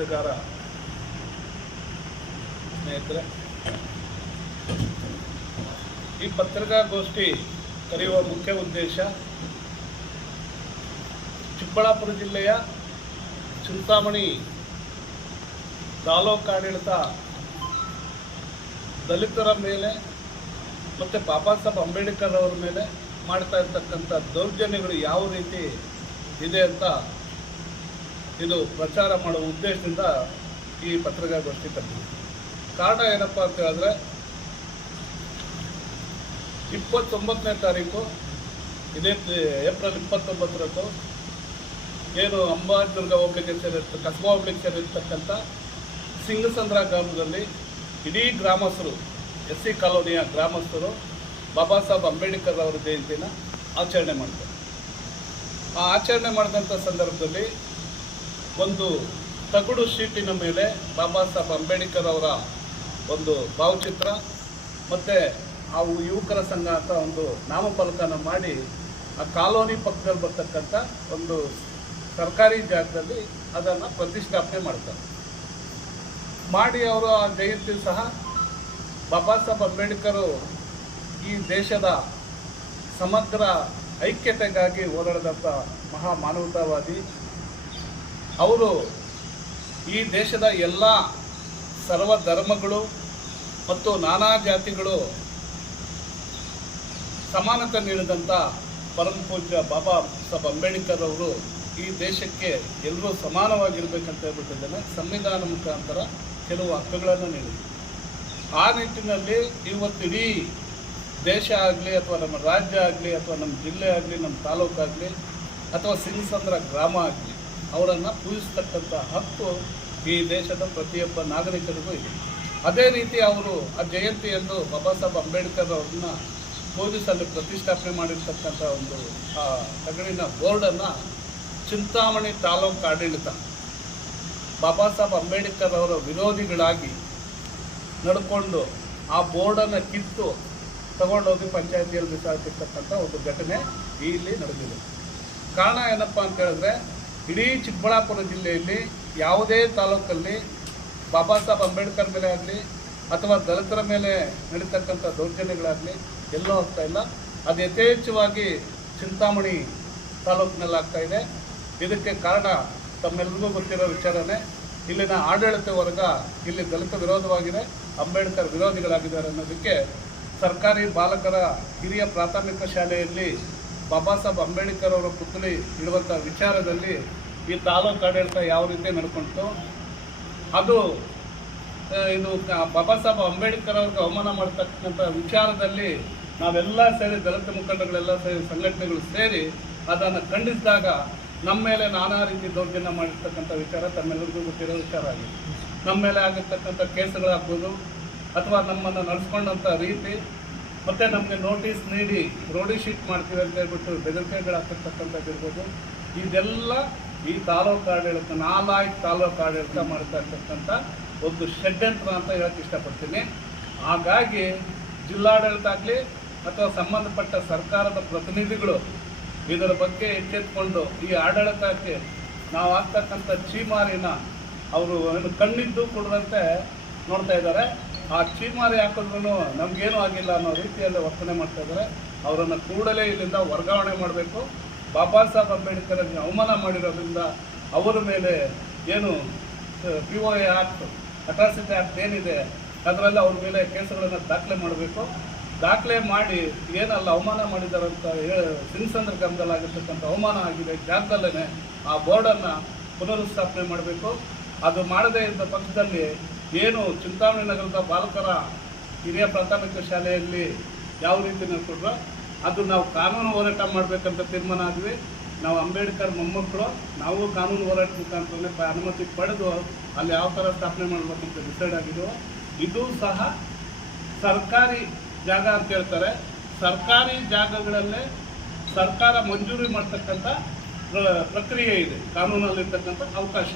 ಪತ್ರಗಾರ ಸ್ನೇಹಿತರೆ, ಈ ಪತ್ರಿಕಾಗೋಷ್ಠಿ ಕರೆಯುವ ಮುಖ್ಯ ಉದ್ದೇಶ ಚಿಕ್ಕಬಳ್ಳಾಪುರ ಜಿಲ್ಲೆಯ ಚಿಂತಾಮಣಿ ತಾಲೂಕು ಆಡಳಿತ ದಲಿತರ ಮೇಲೆ ಮತ್ತು ಬಾಬಾ ಸಾಹೇಬ್ ಅಂಬೇಡ್ಕರ್ ಅವರ ಮೇಲೆ ಮಾಡ್ತಾ ಇರ್ತಕ್ಕಂಥ ದೌರ್ಜನ್ಯಗಳು ಯಾವ ರೀತಿ ಇದೆ ಅಂತ ಇದು ಪ್ರಚಾರ ಮಾಡುವ ಉದ್ದೇಶದಿಂದ ಈ ಪತ್ರಿಕಾಗೋಷ್ಠಿ ಕರೆದಿದೆ. ಕಾರಣ ಏನಪ್ಪ ಅಂತ ಹೇಳಿದ್ರೆ 29ನೇ ತಾರೀಕು ಇದೇ ಏಪ್ರಿಲ್ 29ರಂದು ಏನು ಅಂಬಾದುರ್ಗ ಹೋಗ್ಲಿಕ್ಕೆ ಕಸಬಾ ಹೋಗ್ಲಿಕ್ಕೆ ಸೇರಿರ್ತಕ್ಕಂಥ ಸಿಂಗಸಂದ್ರ ಗ್ರಾಮದಲ್ಲಿ ಇಡೀ ಗ್ರಾಮಸ್ಥರು SC ಕಾಲೋನಿಯ ಗ್ರಾಮಸ್ಥರು ಬಾಬಾ ಸಾಹೇಬ್ ಅಂಬೇಡ್ಕರ್ ಅವರ ಜಯಂತಿನ ಆಚರಣೆ ಮಾಡ್ತಾರೆ. ಆ ಆಚರಣೆ ಮಾಡಿದಂಥ ಸಂದರ್ಭದಲ್ಲಿ ಒಂದು ತಗಡು ಶೀಟಿನ ಮೇಲೆ ಬಾಬಾ ಸಾಹೇಬ್ ಅಂಬೇಡ್ಕರ್ ಅವರ ಒಂದು ಭಾವಚಿತ್ರ ಮತ್ತು ಆ ಯುವಕರ ಸಂಘ ಅಂತ ಒಂದು ನಾಮಫಲಕನ ಮಾಡಿ ಆ ಕಾಲೋನಿ ಪಕ್ಕದಲ್ಲಿ ಬರ್ತಕ್ಕಂಥ ಒಂದು ಸರ್ಕಾರಿ ಜಾಗದಲ್ಲಿ ಅದನ್ನು ಪ್ರತಿಷ್ಠಾಪನೆ ಮಾಡ್ತಾರೆ. ಮಾಡಿ ಅವರು ಆ ಜಯಂತಿ ಸಹ ಬಾಬಾ ಸಾಹೇಬ್ ಅಂಬೇಡ್ಕರ್ ಈ ದೇಶದ ಸಮಗ್ರ ಐಕ್ಯತೆಗಾಗಿ ಹೋರಾಡಿದಂಥ ಮಹಾ ಮಾನವತಾವಾದಿ. ಅವರು ಈ ದೇಶದ ಎಲ್ಲ ಸರ್ವ ಧರ್ಮಗಳು ಮತ್ತು ನಾನಾ ಜಾತಿಗಳು ಸಮಾನತೆ ನೀಡಿದಂಥ ಪರಮ ಪೂಜ್ಯ ಬಾಬಾ ಸಾಹೇಬ್ ಅಂಬೇಡ್ಕರ್ ಅವರು ಈ ದೇಶಕ್ಕೆ ಎಲ್ಲರೂ ಸಮಾನವಾಗಿರ್ಬೇಕಂತ ಹೇಳ್ಬಿಟ್ಟಿದ್ದಾನೆ. ಸಂವಿಧಾನ ಮುಖಾಂತರ ಕೆಲವು ಹಕ್ಕುಗಳನ್ನು ನೀಡಿದೆ. ಆ ನಿಟ್ಟಿನಲ್ಲಿ ಇವತ್ತು ಇಡೀ ದೇಶ ಆಗಲಿ ಅಥವಾ ನಮ್ಮ ರಾಜ್ಯ ಆಗಲಿ ಅಥವಾ ನಮ್ಮ ಜಿಲ್ಲೆ ಆಗಲಿ ನಮ್ಮ ತಾಲೂಕಾಗಲಿ ಅಥವಾ ಸಿಂಗಸಂದ್ರ ಗ್ರಾಮ ಆಗಲಿ ಅವರನ್ನು ಪೂಜಿಸ್ತಕ್ಕಂಥ ಹಕ್ಕು ಈ ದೇಶದ ಪ್ರತಿಯೊಬ್ಬ ನಾಗರಿಕರಿಗೂ ಇದೆ. ಅದೇ ರೀತಿ ಅವರು ಆ ಜಯಂತಿಯಂದು ಬಾಬಾ ಸಾಹೇಬ್ ಅಂಬೇಡ್ಕರ್ ಅವ್ರನ್ನ ಪೂಜಿಸಲು ಪ್ರತಿಷ್ಠಾಪನೆ ಮಾಡಿರ್ತಕ್ಕಂಥ ಒಂದು ಆ ತಗಡಿನ ಬೋರ್ಡನ್ನು ಚಿಂತಾಮಣಿ ತಾಲೂಕು ಆಡಳಿತ ಬಾಬಾ ಸಾಹೇಬ್ ಅಂಬೇಡ್ಕರ್ ಅವರ ವಿರೋಧಿಗಳಾಗಿ ನಡ್ಕೊಂಡು ಆ ಬೋರ್ಡನ್ನು ಕಿತ್ತು ತಗೊಂಡೋಗಿ ಪಂಚಾಯತಿಯಲ್ಲಿ ಬಿಸಾಕಿರ್ತಕ್ಕಂಥ ಒಂದು ಘಟನೆ ಇಲ್ಲಿ ನಡೆದಿದೆ. ಕಾರಣ ಏನಪ್ಪ ಅಂತ ಹೇಳಿದ್ರೆ, ಇಡೀ ಚಿಕ್ಕಬಳ್ಳಾಪುರ ಜಿಲ್ಲೆಯಲ್ಲಿ ಯಾವುದೇ ತಾಲೂಕಲ್ಲಿ ಬಾಬಾ ಸಾಹೇಬ್ ಅಂಬೇಡ್ಕರ್ ಮೇಲೆ ಆಗಲಿ ಅಥವಾ ದಲಿತರ ಮೇಲೆ ನಡೀತಕ್ಕಂಥ ದೌರ್ಜನ್ಯಗಳಾಗಲಿ ಎಲ್ಲೂ ಆಗ್ತಾ ಇಲ್ಲ. ಅದು ಯಥೇಚ್ಛವಾಗಿ ಚಿಂತಾಮಣಿ ತಾಲೂಕಿನಲ್ಲಿ ಆಗ್ತಾ ಇದೆ. ಇದಕ್ಕೆ ಕಾರಣ ತಮ್ಮೆಲ್ಲರಿಗೂ ಗೊತ್ತಿರೋ ವಿಚಾರನೇ, ಇಲ್ಲಿನ ಆಡಳಿತ ವರ್ಗ ಇಲ್ಲಿ ದಲಿತ ವಿರೋಧವಾಗಿದೆ, ಅಂಬೇಡ್ಕರ್ ವಿರೋಧಿಗಳಾಗಿದ್ದಾರೆ ಅನ್ನೋದಕ್ಕೆ ಸರ್ಕಾರಿ ಬಾಲಕರ ಹಿರಿಯ ಪ್ರಾಥಮಿಕ ಶಾಲೆಯಲ್ಲಿ ಬಾಬಾ ಸಾಹೇಬ್ ಅಂಬೇಡ್ಕರ್ ಅವರ ಪುತ್ಥಳಿ ಇಡುವಂಥ ವಿಚಾರದಲ್ಲಿ ಈ ತಾಲೂಕು ಆಡಳಿತ ಯಾವ ರೀತಿ ನಡ್ಕೊಳ್ತು, ಅದು ಇದು ಬಾಬಾ ಸಾಹೇಬ್ ಅಂಬೇಡ್ಕರ್ ಅವ್ರಿಗೆ ಅವಮಾನ ಮಾಡ್ತಕ್ಕಂಥ ವಿಚಾರದಲ್ಲಿ ನಾವೆಲ್ಲ ಸೇರಿ ದಲಿತ ಮುಖಂಡಗಳೆಲ್ಲ ಸೇರಿ ಸಂಘಟನೆಗಳು ಸೇರಿ ಅದನ್ನು ಖಂಡಿಸಿದಾಗ ನಮ್ಮ ಮೇಲೆ ನಾನಾ ರೀತಿ ದೌರ್ಜನ್ಯ ಮಾಡಿರ್ತಕ್ಕಂಥ ವಿಚಾರ ತಮ್ಮೆಲ್ಲರಿಗೂ ಗೊತ್ತಿರೋ ವಿಚಾರ ಆಗಿದೆ. ನಮ್ಮ ಮೇಲೆ ಆಗಿರ್ತಕ್ಕಂಥ ಕೇಸುಗಳಾಗ್ಬೋದು ಅಥವಾ ನಮ್ಮನ್ನು ನಡೆಸ್ಕೊಂಡಂಥ ರೀತಿ ಮತ್ತು ನಮಗೆ ನೋಟಿಸ್ ನೀಡಿ ರೋಡಿ ಶೀಟ್ ಮಾಡ್ತೀವಿ ಅಂತ ಹೇಳ್ಬಿಟ್ಟು ಬೆದರಿಕೆಗಳಾಗ್ತಿರ್ತಕ್ಕಂಥದ್ದು ಇರ್ಬೋದು. ಇದೆಲ್ಲ ಈ ತಾಲೂಕು ಆಡಳಿತ 4 ತಾಲೂಕು ಆಡಳಿತ ಮಾಡ್ತಾ ಇರ್ತಕ್ಕಂಥ ಒಂದು ಷಡ್ಯಂತ್ರ ಅಂತ ಹೇಳಕ್ಕೆ ಇಷ್ಟಪಡ್ತೀನಿ. ಹಾಗಾಗಿ ಜಿಲ್ಲಾಡಳಿತ ಆಗಲಿ ಅಥವಾ ಸಂಬಂಧಪಟ್ಟ ಸರ್ಕಾರದ ಪ್ರತಿನಿಧಿಗಳು ಇದರ ಬಗ್ಗೆ ಎಚ್ಚೆತ್ತುಕೊಂಡು ಈ ಆಡಳಿತಕ್ಕೆ ನಾವು ಆಗ್ತಕ್ಕಂಥ ಚೀಮಾರಿನ ಅವರು ಕಣ್ಣಿದ್ದು ಕೊಡದಂತೆ ನೋಡ್ತಾ ಇದ್ದಾರೆ. ಆ ಚೀಮಾರಿ ಹಾಕಿದ್ರೂ ನಮಗೇನೂ ಆಗಿಲ್ಲ ಅನ್ನೋ ರೀತಿಯಲ್ಲಿ ವರ್ತನೆ ಮಾಡ್ತಾ ಇದ್ದಾರೆ. ಅವರನ್ನು ಕೂಡಲೇ ಇಲ್ಲಿಂದ ವರ್ಗಾವಣೆ ಮಾಡಬೇಕು. ಬಾಬಾ ಸಾಹೇಬ್ ಅಂಬೇಡ್ಕರ್ಗೆ ಅವಮಾನ ಮಾಡಿರೋದ್ರಿಂದ ಅವರ ಮೇಲೆ ಏನು POA ಆ್ಯಕ್ಟ್ ಅಟ್ರಾಸಿಟಿ ಆ್ಯಕ್ಟ್ ಏನಿದೆ ಅದರಲ್ಲಿ ಅವ್ರ ಮೇಲೆ ಕೇಸುಗಳನ್ನು ದಾಖಲೆ ಮಾಡಬೇಕು. ದಾಖಲೆ ಮಾಡಿ ಏನಲ್ಲ ಅವಮಾನ ಮಾಡಿದಾರಂತ ಸಿಂಗಸಂದ್ರ ಗ್ರಾಮದಲ್ಲಿ ಆಗಿರ್ತಕ್ಕಂಥ ಅವಮಾನ ಆಗಿದೆ ಜಾಗದಲ್ಲೇ ಆ ಬೋರ್ಡನ್ನು ಪುನರುಸ್ಥಾಪನೆ ಮಾಡಬೇಕು. ಅದು ಮಾಡದೇ ಇದ್ದ ಪಕ್ಷದಲ್ಲಿ ಏನು ಚಿಂತಾಮಣಿ ನಗರದ ಬಾಲಕರ ಹಿರಿಯ ಪ್ರಾಥಮಿಕ ಶಾಲೆಯಲ್ಲಿ ಯಾವ ರೀತಿ ನಡ್ಕೊಂಡ್ರೋ ಅದು ನಾವು ಕಾನೂನು ಹೋರಾಟ ಮಾಡಬೇಕಂತ ತೀರ್ಮಾನ ಆದ್ವಿ. ನಾವು ಅಂಬೇಡ್ಕರ್ ಮೊಮ್ಮಕ್ಕಳು, ನಾವು ಕಾನೂನು ಹೋರಾಟ ಮುಖಾಂತರನೇ ಅನುಮತಿ ಪಡೆದು ಅಲ್ಲಿ ಯಾವ ಥರ ಸ್ಥಾಪನೆ ಮಾಡಬೇಕಂತ ಡಿಸೈಡ್ ಆಗಿದ್ದೆವು. ಇದು ಸಹ ಸರ್ಕಾರಿ ಜಾಗ ಅಂತ ಹೇಳ್ತಾರೆ. ಸರ್ಕಾರಿ ಜಾಗಗಳಲ್ಲೇ ಸರ್ಕಾರ ಮಂಜೂರಿ ಮಾಡ್ತಕ್ಕಂಥ ಪ್ರಕ್ರಿಯೆ ಇದೆ, ಕಾನೂನಲ್ಲಿರ್ತಕ್ಕಂಥ ಅವಕಾಶ.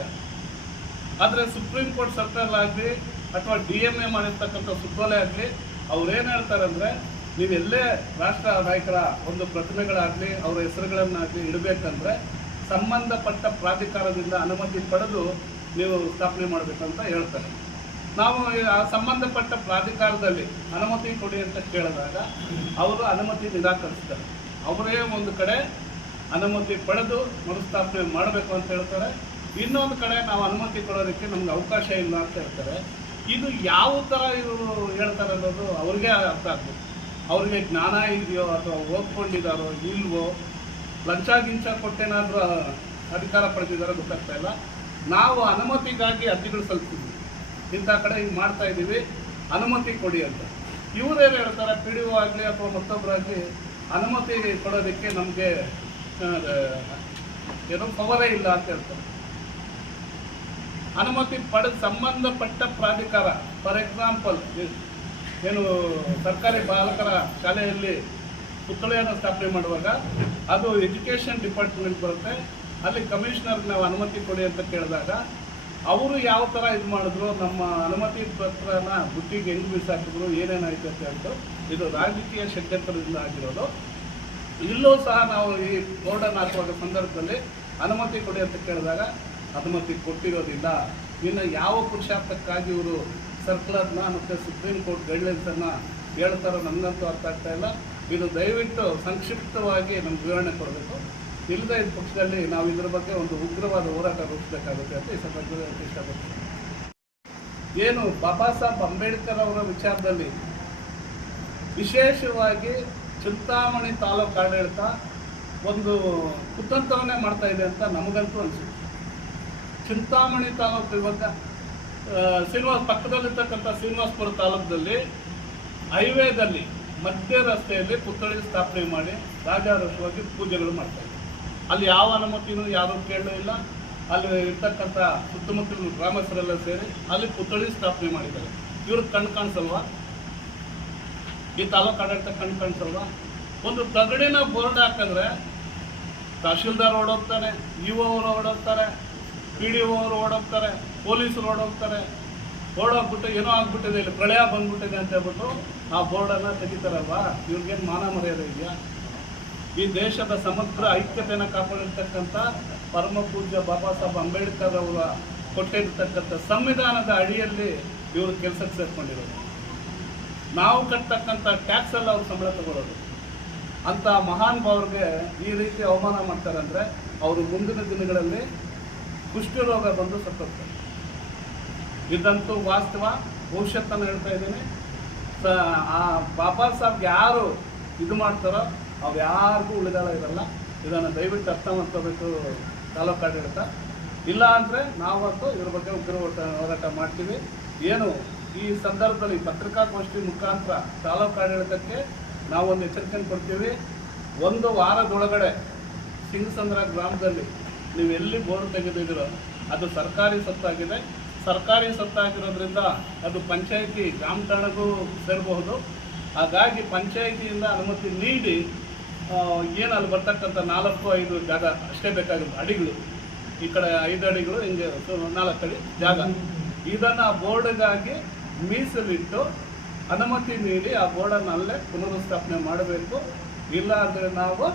ಆದರೆ ಸುಪ್ರೀಂ ಕೋರ್ಟ್ ಸರ್ಕಾರಗಳಾಗಲಿ ಅಥವಾ DMA ಮಾಡಿರ್ತಕ್ಕಂಥ ಸುತ್ತೋಲೆ ಆಗಲಿ ಅವ್ರೇನು ಹೇಳ್ತಾರೆ ಅಂದರೆ, ನೀವೆಲ್ಲೇ ರಾಷ್ಟ್ರ ನಾಯಕರ ಒಂದು ಪ್ರತಿಮೆಗಳಾಗಲಿ ಅವರ ಹೆಸರುಗಳನ್ನಾಗಲಿ ಇಡಬೇಕಂದ್ರೆ ಸಂಬಂಧಪಟ್ಟ ಪ್ರಾಧಿಕಾರದಿಂದ ಅನುಮತಿ ಪಡೆದು ನೀವು ಸ್ಥಾಪನೆ ಮಾಡಬೇಕಂತ ಹೇಳ್ತಾರೆ. ನಾವು ಆ ಸಂಬಂಧಪಟ್ಟ ಪ್ರಾಧಿಕಾರದಲ್ಲಿ ಅನುಮತಿ ಕೊಡಿ ಅಂತ ಕೇಳಿದಾಗ ಅವರು ಅನುಮತಿ ನಿರಾಕರಿಸ್ತಾರೆ. ಅವರೇ ಒಂದು ಕಡೆ ಅನುಮತಿ ಪಡೆದು ಮರುಸ್ಥಾಪನೆ ಮಾಡಬೇಕು ಅಂತ ಹೇಳ್ತಾರೆ, ಇನ್ನೊಂದು ಕಡೆ ನಾವು ಅನುಮತಿ ಕೊಡೋದಕ್ಕೆ ನಮ್ಗೆ ಅವಕಾಶ ಇಲ್ಲ ಅಂತ ಹೇಳ್ತಾರೆ. ಇದು ಯಾವ ಥರ ಇವರು ಹೇಳ್ತಾರೆ ಅನ್ನೋದು ಅವ್ರಿಗೆ ಅರ್ಥ ಆಗ್ಬೇಕು. ಅವ್ರಿಗೆ ಜ್ಞಾನ ಇದೆಯೋ ಅಥವಾ ಓದ್ಕೊಂಡಿದ್ದಾರೋ ಇಲ್ವೋ, ಲಂಚ ಗಿಂಚ ಕೊಟ್ಟೇನಾದರೂ ಅಧಿಕಾರ ಪಡೆದಿದ್ದಾರೋ ಗೊತ್ತಾಗ್ತಾ ಇಲ್ಲ. ನಾವು ಅನುಮತಿಗಾಗಿ ಅರ್ಜಿಗಳು ಸಲ್ಲಿಸಿದ್ವಿ, ಇಂಥ ಕಡೆ ಹಿಂಗೆ ಮಾಡ್ತಾ ಇದ್ದೀವಿ, ಅನುಮತಿ ಕೊಡಿ ಅಂತ. ಇವರೇನು ಹೇಳ್ತಾರೆ, ಪಿ ಡಿ ಒ ಆಗಲಿ ಅಥವಾ ಮತ್ತೊಬ್ಬರಾಗಲಿ ಅನುಮತಿ ಕೊಡೋದಕ್ಕೆ ನಮಗೆ ಏನೋ ಪವರೇ ಇಲ್ಲ ಅಂತ ಹೇಳ್ತಾರೆ. ಅನುಮತಿ ಪಡೆದ ಸಂಬಂಧಪಟ್ಟ ಪ್ರಾಧಿಕಾರ, ಫಾರ್ ಎಕ್ಸಾಂಪಲ್ ಏನು ಸರ್ಕಾರಿ ಬಾಲಕರ ಶಾಲೆಯಲ್ಲಿ ಪುತ್ಥಳಿಯನ್ನು ಸ್ಥಾಪನೆ ಮಾಡುವಾಗ ಅದು ಎಜುಕೇಷನ್ ಡಿಪಾರ್ಟ್ಮೆಂಟ್ ಬರುತ್ತೆ, ಅಲ್ಲಿ ಕಮಿಷನರ್ಗೆ ನಾವು ಅನುಮತಿ ಕೊಡಿ ಅಂತ ಕೇಳಿದಾಗ ಅವರು ಯಾವ ಥರ ಇದು ಮಾಡಿದ್ರು, ನಮ್ಮ ಅನುಮತಿ ಪತ್ರನ ಬುಟ್ಟಿಗೆ ಹೆಂಗೆ ಬೀಸಾಕಿದ್ರು, ಏನೇನಾಯಿತು ಅಂತ ಹೇಳ್ತು. ಇದು ರಾಜಕೀಯ ಷಡ್ಯಂತ್ರದಿಂದ ಆಗಿರೋದು. ಇಲ್ಲೂ ಸಹ ನಾವು ಈ ಬೋರ್ಡನ್ನು ಹಾಕುವಾಗ ಸಂದರ್ಭದಲ್ಲಿ ಅನುಮತಿ ಕೊಡಿ ಅಂತ ಕೇಳಿದಾಗ ಅನುಮತಿ ಕೊಟ್ಟಿರೋದಿಲ್ಲ. ಇನ್ನು ಯಾವ ಪುರುಷಾರ್ಥಕ್ಕಾಗಿ ಇವರು ಸರ್ಕ್ಯುಲರ್ನ ಮತ್ತು ಸುಪ್ರೀಂ ಕೋರ್ಟ್ ಗೈಡ್ಲೈನ್ಸನ್ನು ಹೇಳ್ತಾರೋ ನಮಗಂತೂ ಅರ್ಥ ಆಗ್ತಾ ಇಲ್ಲ. ಇದು ದಯವಿಟ್ಟು ಸಂಕ್ಷಿಪ್ತವಾಗಿ ನಮ್ಗೆ ವಿವರಣೆ ಕೊಡಬೇಕು. ಇಲ್ಲದೇ ಇದ್ದ ಪಕ್ಷದಲ್ಲಿ ನಾವು ಇದರ ಬಗ್ಗೆ ಒಂದು ಉಗ್ರವಾದ ಹೋರಾಟ ರೂಪಿಸಬೇಕಾಗುತ್ತೆ ಅಂತ ಈ ಸಂದರ್ಭದಲ್ಲಿ ಇಷ್ಟಪಡ್ತೀನಿ. ಏನು ಬಾಬಾ ಸಾಹೇಬ್ ಅಂಬೇಡ್ಕರ್ ಅವರ ವಿಚಾರದಲ್ಲಿ ವಿಶೇಷವಾಗಿ ಚಿಂತಾಮಣಿ ತಾಲೂಕು ಆಡಳಿತ ಒಂದು ಕುತಂತ್ರವನ್ನೇ ಮಾಡ್ತಾ ಇದೆ ಅಂತ ನಮಗಂತೂ ಅನಿಸುತ್ತೆ. ಚಿಂತಾಮಣಿ ತಾಲೂಕು ಇವಾಗ ಪಕ್ಕದಲ್ಲಿರ್ತಕ್ಕಂಥ ಶ್ರೀನಿವಾಸಪುರ ತಾಲೂಕದಲ್ಲಿ ಹೈವೇದಲ್ಲಿ ಮಧ್ಯ ರಸ್ತೆಯಲ್ಲಿ ಪುತ್ಥಳಿ ಸ್ಥಾಪನೆ ಮಾಡಿ ರಾಜಾರೋಷವಾಗಿ ಪೂಜೆಗಳು ಮಾಡ್ತಾರೆ. ಅಲ್ಲಿ ಯಾವ ಅನುಮತಿನೂ ಯಾರೂ ಕೇಳಲೂ ಇಲ್ಲ. ಅಲ್ಲಿ ಇರ್ತಕ್ಕಂಥ ಸುತ್ತಮುತ್ತಲಿನ ಗ್ರಾಮಸ್ಥರೆಲ್ಲ ಸೇರಿ ಅಲ್ಲಿ ಪುತ್ಥಳಿ ಸ್ಥಾಪನೆ ಮಾಡಿದ್ದಾರೆ. ಇವ್ರಿಗೆ ಕಣ್ಣು ಕಾಣಿಸಲ್ವಾ? ಈ ತಾಲೂಕು ಆಡಳಿತ ಕಣ್ಣು ಕಾಣಿಸಲ್ವಾ? ಒಂದು ತಗಡಿನ ಬೋರ್ಡ್ ಹಾಕಿದ್ರೆ ತಹಶೀಲ್ದಾರ್ ಓಡೋಗ್ತಾರೆ, ಇ ಒ ಅವರು ಓಡೋಗ್ತಾರೆ, ಪಿ ಡಿ ಒ ಅವರು ಓಡೋಗ್ತಾರೆ, ಪೊಲೀಸರು ಓಡೋಗ್ತಾರೆ. ಓಡೋಗ್ಬಿಟ್ಟು ಏನೋ ಆಗ್ಬಿಟ್ಟಿದೆ, ಇಲ್ಲಿ ಪ್ರಳಯ ಬಂದ್ಬಿಟ್ಟಿದೆ ಅಂತ ಹೇಳ್ಬಿಟ್ಟು ಆ ಬೋರ್ಡನ್ನು ತೆಗಿತಾರಲ್ವಾ? ಇವ್ರಿಗೇನು ಮಾನ ಮರ್ಯಾದೆ ಇದೆಯಾ? ಈ ದೇಶದ ಸಮಗ್ರ ಐಕ್ಯತೆಯನ್ನು ಕಾಪಾಡಿರ್ತಕ್ಕಂಥ ಪರಮ ಪೂಜ್ಯ ಬಾಬಾ ಸಾಹೇಬ್ ಅಂಬೇಡ್ಕರ್ ಅವರ ಕೊಟ್ಟಿರ್ತಕ್ಕಂಥ ಸಂವಿಧಾನದ ಅಡಿಯಲ್ಲಿ ಇವರು ಕೆಲಸಕ್ಕೆ ಸೇರ್ಕೊಂಡಿರೋದು. ನಾವು ಕಟ್ತಕ್ಕಂಥ ಟ್ಯಾಕ್ಸಲ್ಲಿ ಅವ್ರು ಸಂಬಳ ತಗೊಳ್ಳೋದು. ಅಂಥ ಮಹಾನ್ ಭಾವ್ರಿಗೆ ಈ ರೀತಿ ಅವಮಾನ ಮಾಡ್ತಾರೆ ಅಂದರೆ ಅವರು ಮುಂದಿನ ದಿನಗಳಲ್ಲಿ ಕುಷ್ಠರೋಗ ಬಂದು ಸತ್ತೋಗ್ತಾರೆ. ಇದಂತೂ ವಾಸ್ತವ, ಭವಿಷ್ಯತ್ತನ್ನು ಹೇಳ್ತಾ ಇದ್ದೀನಿ. ಆ ಬಾಬಾ ಸಾಹೇಬ್ಗೆ ಯಾರು ಇದು ಮಾಡ್ತಾರೋ ಅವ್ರು ಯಾರಿಗೂ ಉಳಿದಾಳ ಇರಲ್ಲ. ಇದನ್ನು ದಯವಿಟ್ಟು ಅರ್ಥ ಮಾಡ್ಕೋಬೇಕು ತಾಲೂಕು ಆಡಳಿತ. ಇಲ್ಲ ಅಂದರೆ ನಾವಂತೂ ಇದ್ರ ಬಗ್ಗೆ ಉಗ್ರ ಹೋರಾಟ ಮಾಡ್ತೀವಿ. ಏನು ಈ ಸಂದರ್ಭದಲ್ಲಿ ಪತ್ರಿಕಾಗೋಷ್ಠಿ ಮುಖಾಂತರ ತಾಲೂಕು ಆಡಳಿತಕ್ಕೆ ನಾವೊಂದು ಎಚ್ಚರಿಕೆಯನ್ನು ಕೊಡ್ತೀವಿ. ಒಂದು ವಾರದೊಳಗಡೆ ಸಿಂಗಸಂದ್ರ ಗ್ರಾಮದಲ್ಲಿ ನೀವು ಎಲ್ಲಿ ಬೋರ್ಡ್ ತೆಗೆದಿದ್ದೀರೋ ಅದು ಸರ್ಕಾರಿ ಸೊತ್ತಾಗಿದೆ. ಸರ್ಕಾರಿ ಸೊತ್ತಾಗಿರೋದ್ರಿಂದ ಅದು ಪಂಚಾಯಿತಿ ಗ್ರಾಮ ಠಾಣೆಗೂ ಸೇರಬಹುದು. ಹಾಗಾಗಿ ಪಂಚಾಯಿತಿಯಿಂದ ಅನುಮತಿ ನೀಡಿ ಏನು ಅಲ್ಲಿ ಬರ್ತಕ್ಕಂಥ 4-5 ಜಾಗ ಅಷ್ಟೇ ಬೇಕಾಗಿರೋದು, ಅಡಿಗಳು ಈ ಕಡೆ 5 ಅಡಿಗಳು, ಹಿಂಗೆ 4 ಅಡಿ ಜಾಗ, ಇದನ್ನು ಬೋರ್ಡ್ಗಾಗಿ ಮೀಸಲಿಟ್ಟು ಅನುಮತಿ ನೀಡಿ ಆ ಬೋರ್ಡನ್ನು ಅಲ್ಲೇ ಪುನರುಸ್ಥಾಪನೆ ಮಾಡಬೇಕು. ಇಲ್ಲ ಅಂದರೆ ನಾವು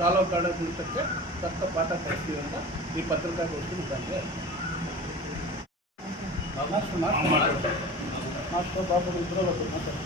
ತಾಲೂಕು ಆಡಳಿತಕ್ಕೆ ತಕ್ಕ ಪಾಠ ಕಲಿಸ್ತೀವಿ ಅಂತ ಈ ಪತ್ರಿಕಾಗೋಷ್ಠಿ ಮುಖಾಂತರ ಮಾಸ್ಟರ್ ಬಾಬು ಇಬ್ಬರು ಮಾತಾಡ್ತಾರೆ.